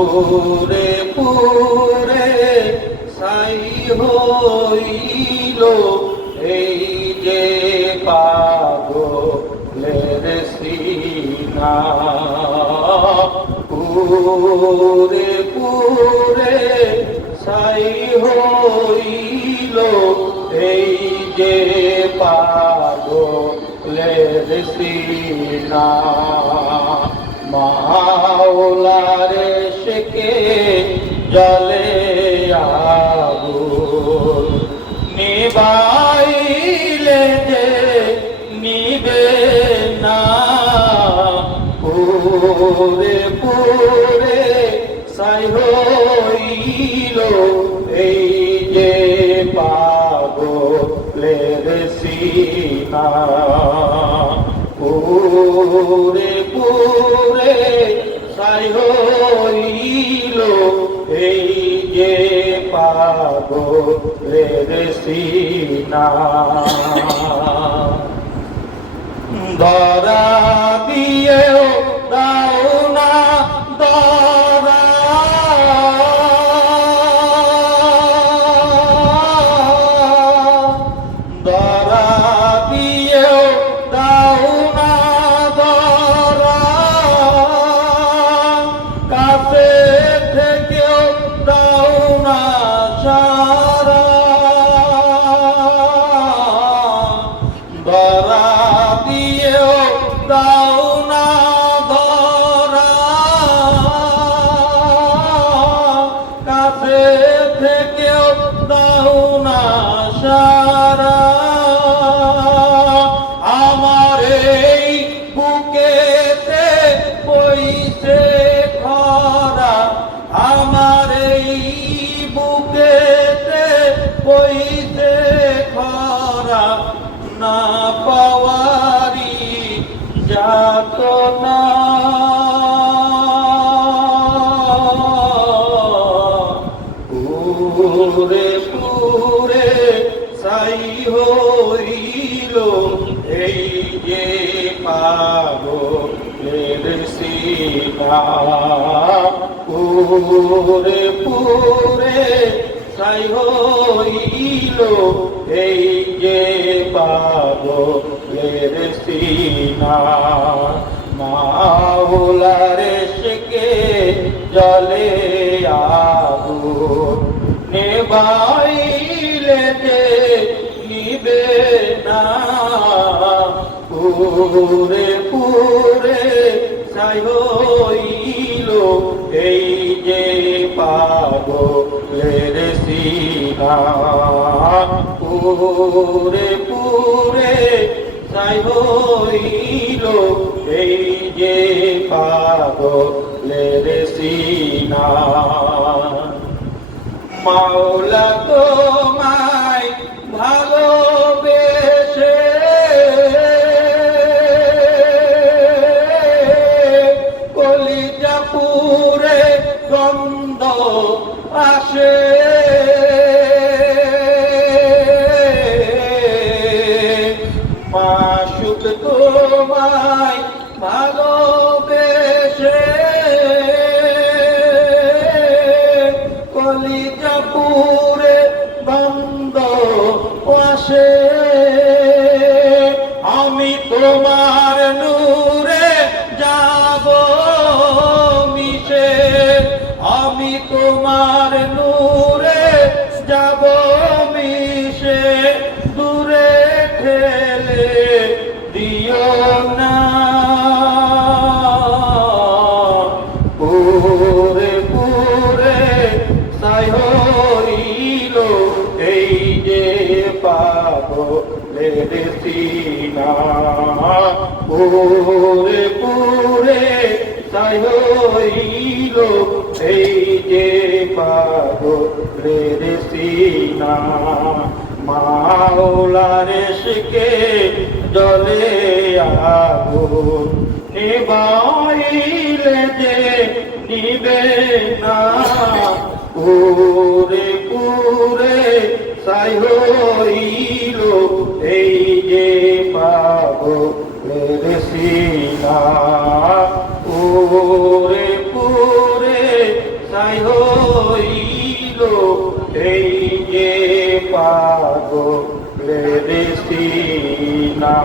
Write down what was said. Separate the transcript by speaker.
Speaker 1: পুরে পুরে সাই হইল এই যে পাগলের সিনা। পুরে পুরে সাই হইল এই যে পাগলের সিনা। মাওলারে শেকে জলে আগুন নিবাইলে যে নিবে না পুরে পুরে সাই হইল এই যে পাগলের সিনা। পুরে পুরে সাই হইল এই যে পাগলের সিনা। ধরা দিয়েও দাও এই বুকেতে বইছে খরা আমার এই বুকেতে বইছে পুরে পুরে সাই হইল এই যে পাগলের সীনা। মাওলারে শেকে জলে আগুন নেবাইলে নিবে না। পুরে পুরে এই যে পুরে পুরে সাই হইল এই যে পাগলের সিনা মাওলা তোমায় ভালোবেসে পুরে গন্ধ আসে। মাসুক তোমায় ভালোবেসে কলিজা তোমার নূরে যাব মিশে, দূরে ঠেলে দিও না। পুরে পুরে সাই হইল এই যে পাগলের সিনা পুরে পুরে সাই হইল এই যে পাগলের সিনা, মাওলার শিকে জলে আগুন নিবাইলে যে নিবে না। পুরে পুরে সাই হইল এই এই যে পাগো রে সিনা